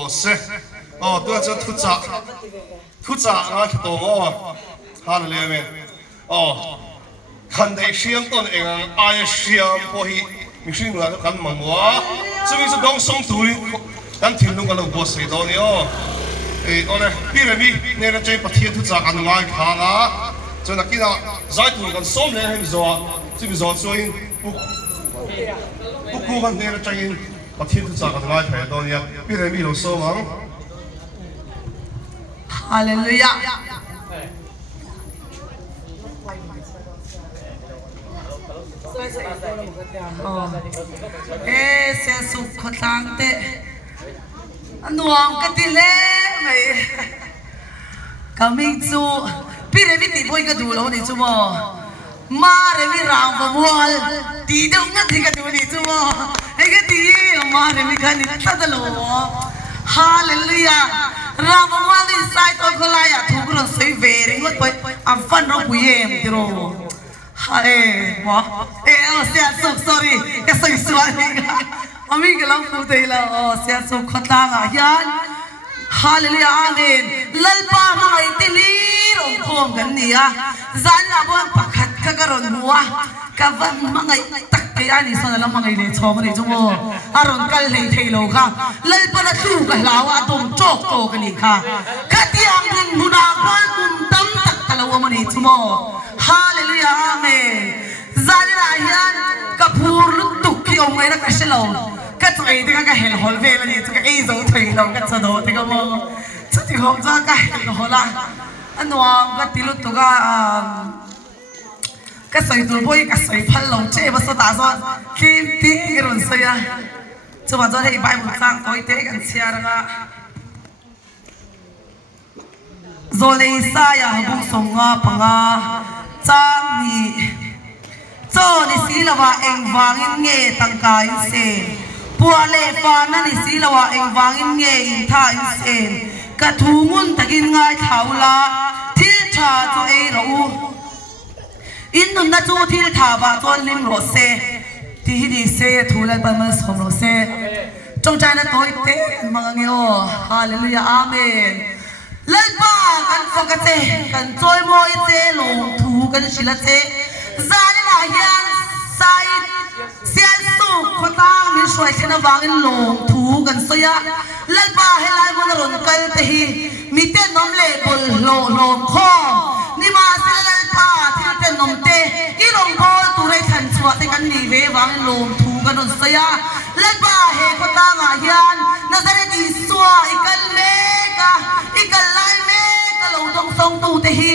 lộ xe tôi cho thu trả ngã cái tổ ngõ han lên mẹ khăn thấy xiêm tôn anh ai xiêm po hi mình xin nói khăn mà mua cho mình sẽ đóng sống tuổi đang thiếu đúng cái lâu bớt sấy đó nè này bây giờ mi nên là chơi bắt thiên thu trả ăn ngai khá ngã cho nên kia giải tuổi còn sống lên hay rồi chứ bây giờ cho in bút cú kan nên là chơi bắt thiên thu trả ăn ngai phải đó nè bây giờ mi lâu sống không Hallelujah. Se suk khotang te anuang katile mai coming to pire mi ti boy ka du lo ni chu mo ma re mi rang ba wal ti dong na ti ka du ni chu mo e ka ti ma re mi ka ni ta da lo hallelujah ram wal ni sai to kholaya thu ro sei ve ri ngot poi am fan ro pu yem ti ro Hey, what? Hey, oh, so sorry. Yes, I'm sorry. Ami galang putay la. Oh, siya so khatanga yan. Hallelujah, amen. Lalpa mga itilir ang kong ganiya. Zan na po ang pakat kagaron buwa. Kavan mga takkayan isa na lang mga ilitsong ni Jumo. Aron kalay taylo ka. Lalpa na tuga lawa atong chok to kanika. Katiyang din munakwan muntam takkalawa mo ni Jumo. Hallelujah, amen. Zali na yan, kapurlut tuki o may nakasilaw. Katsuay, di ka kahil holve na dito, ka izo tayo kat sa do, tiga mo. Sa tihong sa kahil hola. Ano ang katilot to ka, kasoy tulboy, kasoy palaw, che, basta taso, kim giron saya. Sumadon ay ibay mo sang toy, tigan siya nga. Zolay saya, habong songa, panga, Trang ni cho ni silawa eng wangin nge tangkain sen puale fa na ni silawa eng wangin nge in tha in sen kathungun takin ngai thaula thil tha chu ei ro in nun na chu thil tha ba chon lim ro se ti hi di se thulal pa ma som ro se trong chai na toi te mga ngeo hallelujah amen Lalpa kan fakate kan toy mo ite long thu kan sila te zali na yan sai sial su khota mi shoi khana wangin long thu kan soya lalpa helai mo ron kal te hi mi te nom le bol lo long kho ni ma sila lalpa thil te nom te i long bol tu rai khan chua te kan ni ve wangin long thu kan ron soya lalpa he khota nga yan nazaret iswa ikal me ka ikal lai me ka lo dong song tu te hi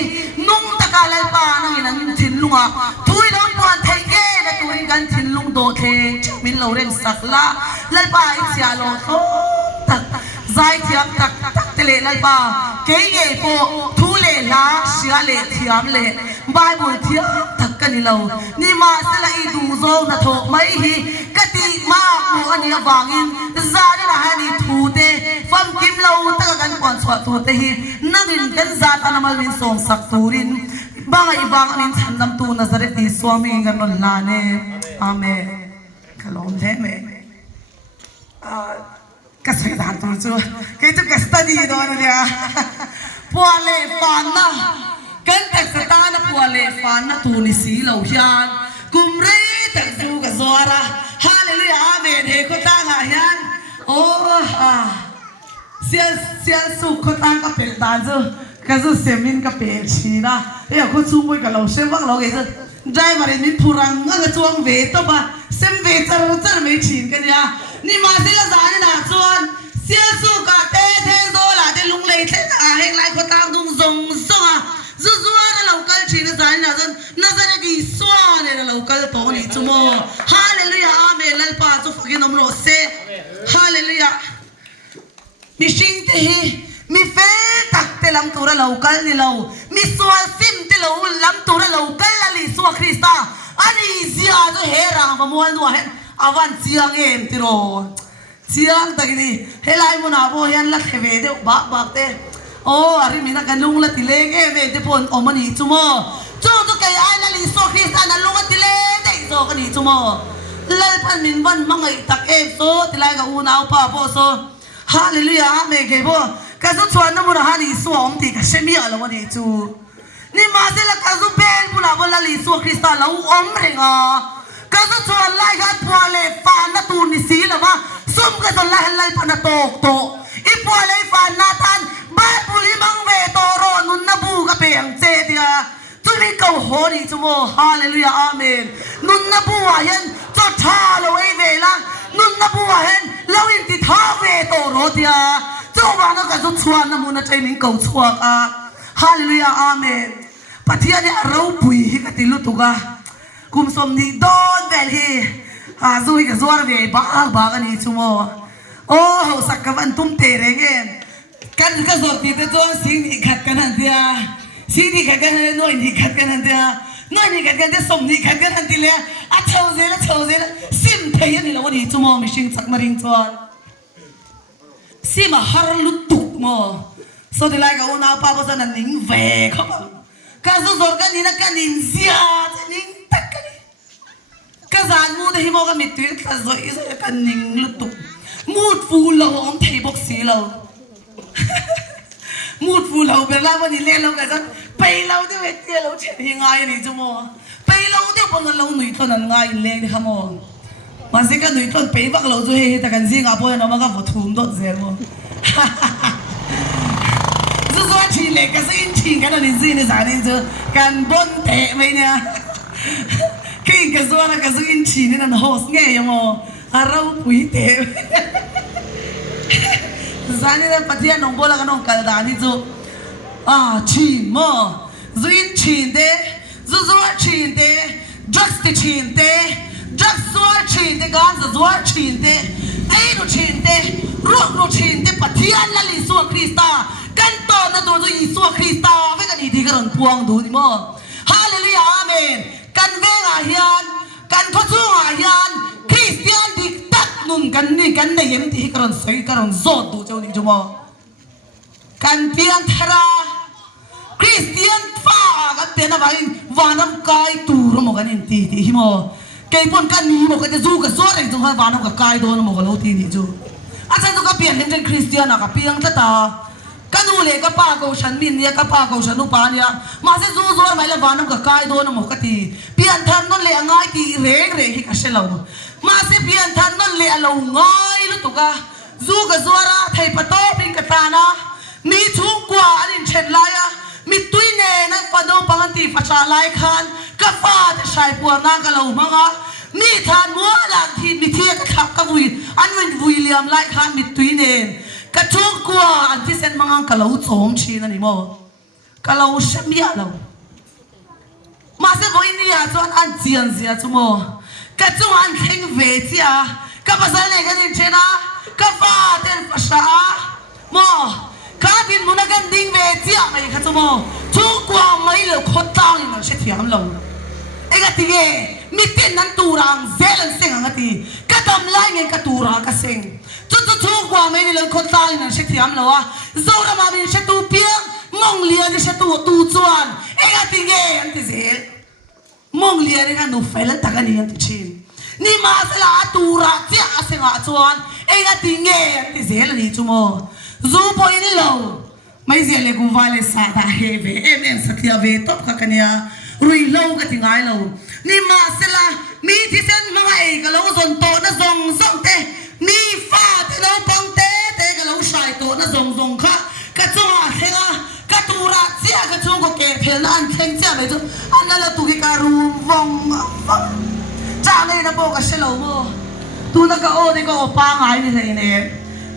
nung takalal pa nang inan thin lunga thui dong pon thai ke na tuin kan thin lung do the min lo ren sakla lal pa i sia lo tho tak zai thiam tak tak tele lal pa ke ye po thu le la sia le thiam le bible thiam tak kan lo ni ma sala i du zo na tho mai hi kati ma mu ani awangin zari na hani thu te fam kim lo tak kan kon swat tu te hi nangin kan zat anamal min song sak turin banga ibang anin chandam tu nazaret ni swami ganon lane amen kalom le me kasay dan tu chu kay tu study do na dia puale pana kan tak satana puale pana tu ni silaw yan kumre tak su ka zora hallelujah amen he ko ta nga yan oh sial su ko ta ka pel dan chu ka zu semin ka pel china e ko chu moi ka lo sem wang lo ge chu driver ni phurang nga chuang ve to ba sem ve char me chin ka ya ni ma sila zani na chuan sial su ka te theng do la te lung lei the a heng lai ko ta dung zong zonga zu zuwa na local china zani na zan nazare gi swa ne na local to ni chu mo hallelujah amen lal pa chu fagin om ro se hallelujah mi sing te hi mi fe tak te lam tura local ni lo mi swal sim te lo lam tura local la li swa krista ani zia to hera ba mo no hen avan chiang em ti ro chiang ta ni helai mo na bo yan la kheve de ba te oh ari mina kanung la tileng e me te pon o mani chu mo chu to kai ai la li swa krista na lunga tileng dei so ka ni chu mo lal pan min van mangai tak em so tilai ga una pa po so ฮาเลลูยาเมเกโบกะซุชวนนมุนะฮาลิสวอมติกะเชมีอะลวะดิจูนี่มาเซละกะซุเบลบุลาบลาลิสวคริสตาลาออมเรงากะซุชวนไลกัดพัวเลฟานนะตูนิสีละวะซุมกะซุไลฮัลไลปะนะโตกโตอีพัวเลฟานนาตันบาปุลิมังเวโตโรนุนนะบูกะเปียงเจเดียจุนี่เกาโหดิจูโมฮาเลลูยาอาเมนนุนนะบูวะเห็นจอชาละเวเวละนุนนะบัวเห็นเราอินติท้าเวโตโรเดียเจ้าบ้านก็จะชวนน้ำมันใจนิ่งเก่าชวกฮาเลลูยาอาเมนปะเทียเนี่ยเราปุยฮิกติลุตุกะกุมสมนีดอนเวลฮีซูฮิกะซวาร์เวบ้ากันนี่ชั่วโมโอ้สักกับอันตุ้มเตะเรงกันก็สดที่ตัวสิ่งนี้ขัดกันนั่นเดียสิ่งที่ขัดกันนั่นน้อยนี่ขัดกันนั่นเดียน้อยนี่ขัดกันแต่สมนี่ขัดกันนั่นทีเลยเท่าเจละซิมเทียนี่ละวันนี้ชั่วโมมิชิงสักมาริงจวนซิมาฮาร์ลุตุกโมสดที่ไรก็อุณาป้าภาษานั่นนิ่งเวกครับกันสุดกันนี่นะกันนิ่งเสียนิ่งตักกันนี่กันจานมูดที่มอกันมิตรกันสุดอีสกันนิ่งลุตุกมูดฟูเราอมเทบ็อกซี่เรามูดฟูเราเป็นไรวันนี้เล่นเรากันจะไปเราที่เวทีเราเฉยง่ายนี่ชั่วโมไปเราที่ปนเราหนุ่ยตัวนั้นง่ายเล่นที่ขโมยมันสิกันหนุ่ยตัวไปบักเราจะเฮ้แต่กันสิงาโปร์นะมันก็บทุ่มตัวเสียมั้งจะส่วนที่เล็กก็สิอินชิงกันนี่สินี่สารนี่จะกันบนเตะไหมเนี่ยกินกันส่วนกันสิอินชิงนี่นั่นโฮสเงี้ยยังมั้งเราปุยเตะZani na patiya nong bola ka nong kaldani zo chin mo zuin chin de zuzua chin de drugs de chin de drugs zua chin de gan zua chin de ai no chin de rock no chin de patiya la li su Krista kan to na do zo Yesu Krista ve kan ni di karon puang du di mo hallelujah amen kan ve nga hian kan kho chu nga hian Christian di nun kan ni kan na yem ti karon soi karon zot du chau ni jumo kan pian thara Christian fa ka te na vai wanam kai tu ro mo kan ti hi mo ke pon kan ni mo ka te zu ka zo re ju ha wanam ka kai do mo ka lo ti ni ju a chan ju ka pian hen Christian ka piang ta ta kan u le ka pa ko shan min ya ka pa ko shan u pa nya ma se zu zo mai la wanam ka kai do mo ka ti pian than non le angai ti reng re hi ka se loมาเสียเพียนทันนั่นเลยเราง่ายลุตุกะจูกะจัวระไทยปะโตปิงกะตานะมีทุ่งกว่าอันนี้เช่นไรอะมีตุยเนนักปะโดปังตีฟัชาไลคันกะฟ้าจะใช้ปวดนางกะเรามังอะมีทานมัวหลังที่มีเทียกะขับกะวุยอันวินวุยเลียมไลคันมีตุยเนนกะทุ่งกว่าอันที่เส้นมังกะเราโจมชีนั่นนี่โมกะเราเชื่อมีอะไรมาเสียบอยนี่อะจวนอันเจียนเสียจุโมก็จวนเข่งเวทีอ่ะก็ภาษาเนี่ยกันเช่นนะก็ฟาเตนภาษาโมข้าบินมุนกันดิ้งเวทีอ่ะไม่ข้าจะโมทุกความไม่เหลือคนตั้งมันเช่นที่ทำเราไอ้กติเกมิเตนั้นตูรังเซลันเซ็งอ่ะกติก็ทำไรเงินก็ตูรังก็เซ็งทุกความไม่เหลือคนตั้งมันเช่นที่ทำเราอ่ะโซรามาบินเช่นตูเปียงมองเลียนเช่นตูตูจวนไอ้กติเกอันที่เซลมองเลียนกันดูไฟแล้วตะกันนี่อันที่ชินนี่มาสละตูระเจ้าเสียงจวนไอ้กติเกอันที่เซลนี่จุโมจูพอยนี่เราไม่เสียเลยกูวาเลสาดาเฮเวเอ็มสักยาเวตบกันเนี่ยรุยเล่ากันที่ไงเรานี่มาสละมีที่เส้นมาไอ้กับเราส่วนโตนะส่งเตมีฟ้าที่เราปังเตกับเราชายโตนะส่งค่ะกระจงอาเทงะกระตูระเสียกระจงก็เกเพลอันเข่งเสียไปจุอันนั้นเราตุกิการูวงจ้าเลยนะโบกับเชลโมตูนักก็โอ้เด็กก็ปางไงนี่เลยเนี่ย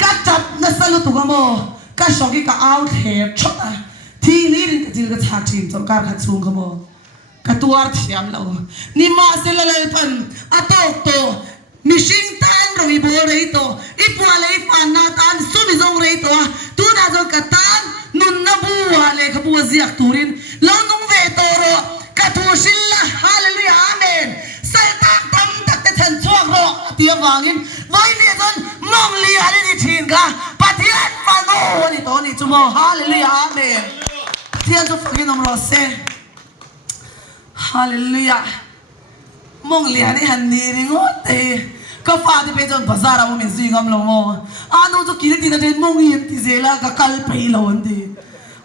กัดจับนัสลุตุกโมกัดชอกิกเอาเทปชดที่นี่นี่ก็จีก็ชักชิมจงการขัดซุงขโมกระตัวเทียมเรานี่มาเสลเลยพันอัตโตมิชิงตันเราอีโบเลยโตอีปัวเลยฟันนาตันสุมิจงเลยโตตูน่าจะกัตันนุนนบัวเลยขบัวเสียกตูรินแล้วนุ่งเวโตโรกัตูชิลละฮาเลลูยาอาเมนใส่ตาตั้มตักแต่ฉันช่วงโรเตียววางินไว้เนี่ยจนมองเลียได้ชินค่ะปะเทียนฟังโอ้นี่โตนี่จุโมฮาเลลูยาอาเมนเทียนจะฟังนมรสเซฮาเลลูยามองเลียนี่หันนี่ริงโอเต ก็ฟาที่เป็นจนภาษาเราไม่ซิงกันลงมั้งนู้จะกินที่นั่นเองมุ่งยินที่เซล่าก็กัลไปแล้ววันที่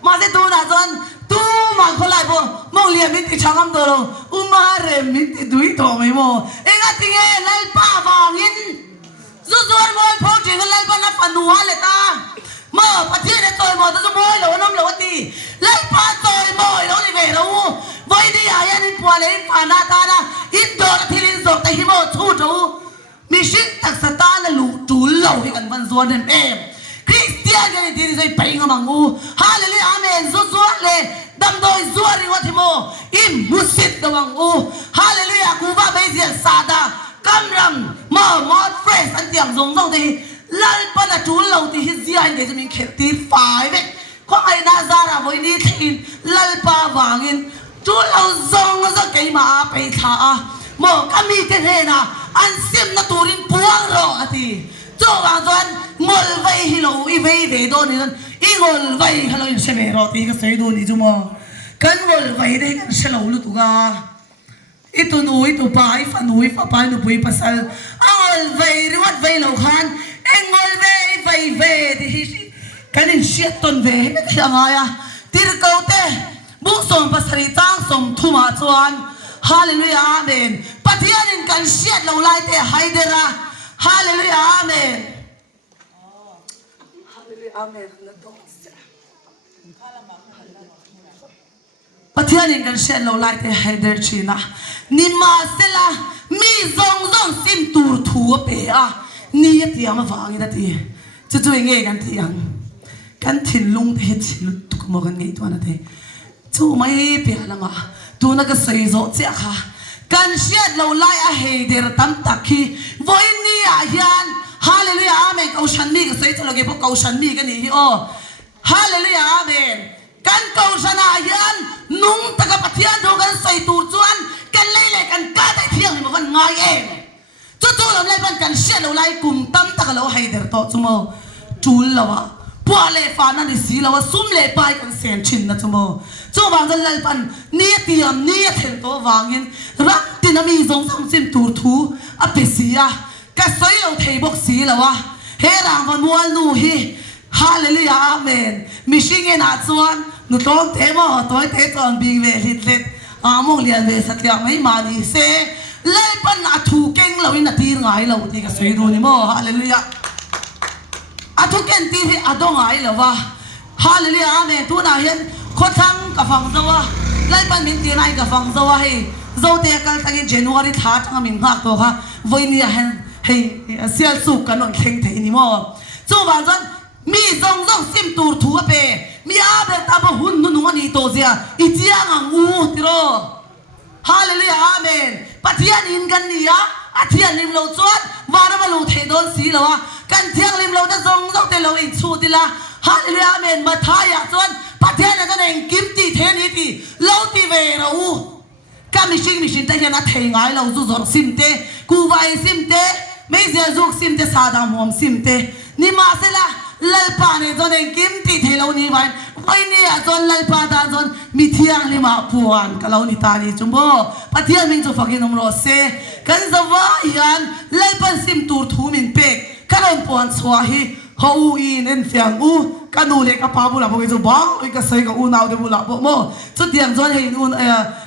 มาเสตัวน่ะจนตัวมันคนไรบ่มุ่งเลี้ยมิติช่างคำตัวเรามาเรมิติดุยตัวไม่มั้งเอ็งที่เงี้ยลัลป้าวางินจู่ๆมันพูดถึงลัลป้านับฟันหัวเลยตามาประเทศในตัวมันจะมั่วแล้วน้ำเหลวตีลัลป้าตัวมั่วแล้วนี่เว้ยเราวันนี้อายันปัวเลยฟ้าหน้าตาละอินโดที่ลินส่งแต่หิมะชูจูมีชิดตักสตาร์และลูจูเหล่าให้กันวันส่วนเอ็มคริสเตียนกันที่นี่ใส่ไปงามังอูฮาเลลูยาอาเมนส่วนเลยดำโดยส่วนริวัติโมอิมมุสิตตะวังอูฮาเลลูยากูว่าไม่เสียซาดากำลังมอดเฟรชอันเตียงทรงที่ลัลปนาจูเหล่าที่ฮิเซียนเดี๋ยวจะมีเขตที่ฝ่ายเว้ยข้อไอ้นาซาราวันนี้ที่ลัลปาวางินจูเหล่าทรงก็เกี่ยมาไปท่าโมก็มีเทนะอันเสียมนาตูรินพวงรอทีจู่บางส่วนงอลไว้ฮิโลอีเวโดนี่นั่นอีงอลไว้ฮิโลเชเวรอตีก็สวยดูนี่จู่โมกันงอลไว้ได้กันเชลล์ลุตุกาitu nu itu pai fa nu fa pai nu pui pasal angol vei riwat vei lo khan engol vei di hi kanin siat ton ve ka ngaya tir kaute bu som pasari tang som thuma chuan hallelujah amen pathianin kan siat lo lai te haidera hallelujah amen hallelujah amen na to pathianin kan siat lo lai te haider china ni ma sela mi zong sim tur thu pe a ni ti ama wangi da ti chu nge kan ti ang kan thin lung te chin tu ko kan nge to na te chu mai pe la ma tu na ka sei zo che kha kan siat lo lai a he der tam takhi voi ni a hian hallelujah amen kau shan mi ka sei chalo ge po kau shan mi ka ni hi o hallelujah amen kan kau sana hian nung taka pathian do kan sei tur chuanกันเลยเลยกันก้าได้เที่ยงเลยมันง่ายเองจู่ๆเราเลยมันกันเชี่ยเราไล่กลุ่มตั้มตะกันเราให้เดือดต่อจุโมจูนเราวะพวกเลฟ้านั่นดิสีเราวะซุ่มเลไปกันเสียนชินนะจุโมจู่วางจะเลยปันเนี่ยเตรียมเนี่ยเห็นตัววางยินรักที่น้ำมีทรงส่งซิมตูทูอภิเสียก็สวยเราเทบกสีเราวะเฮรังวันมัวลูฮีฮาเลลูยาอาเมนมิชิงเงินอาจวนนุต้องเทมอตัวเทจอนบิงเวลิดมองเลียนเวสัตยาไม่มาดีเซเล่ปันอาทูเก่งเราอินตีง่ายเราตีกับสวยดูนี่มั้งฮาเลลูยาอาทูเก่งตีที่อาดงง่ายเราวะฮาเลลูยาอาเมนทุนายเห็นคนทั้งกับฟังซะวะเล่ปันมินตีนายกับฟังซะวะเฮ้โจเตียกันตั้งแต่เจนวารีท้าทั้งมินหักตัวค่ะวันนี้เห็นเฮ้เสียสุกกันนนเข่งเทนี่มั้งจู่บางส่วนมีซงซิมตูร์ทัวเปมีอาเบตาบหุ่นนุ่งนี่โตเสียอิจยังงูติโรฮาเลลูยาอาเมนปะเทียนอินกันนี่อะอาเทียนริมเราจวนวาระมาลูเทโดนสีแล้ววะกันเทียงริมเราจะซงเตเราอินชูติละฮาเลลูยาอาเมนมาทายาจวนปะเทียนนั่นเองกิมตีเทนี่ตีเราตีเวเราก็มิชิงแต่ยันนัดเทงไงเราจู่จอซิมเตกูไวซิมเตไม่เสียจุกซิมเตซาดามอมซิมเตนี่มาเสละลัลปาเนี่ยจนเองกิมตีเทเรานี่วันนี้จนลัลปาตาจนมีเที่ยงลิมาปวนกับเรานี่ตานี่จุ่มบ่ปะเที่ยงมิงจะฟังกินนมโรเซกันจะว่ายันลัลปันซิมตูร์ทูมินเป็กกันนปวนสวาฮีฮาอูอินเอ็นเฟียงกันนูเล็กกับปาบุลาพวกจะบังอีกใส่กับนาวเดบุลาบ่โมจุดเดียงจนเห็น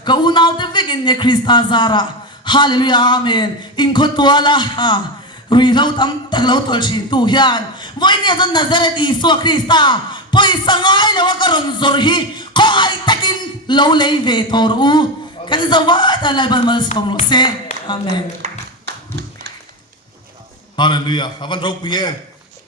กับนาวเดฟิกอินเนคริสตาซาระฮาเลลูยาอาเมนอินคนตัวละรุยเราตั้มแต่เราตัวชินตูเฮียนวันนี้จนนาซาเรตอีสัวคริสตาพอยสังไงแล้วว่ากระรนซอร์ฮีข้อไอ้ตะกินเราเลยเวทอรูกันจะว่าอะไรบ้างมาสมรสเซอาเมน Hallelujah. Havan rog piyen.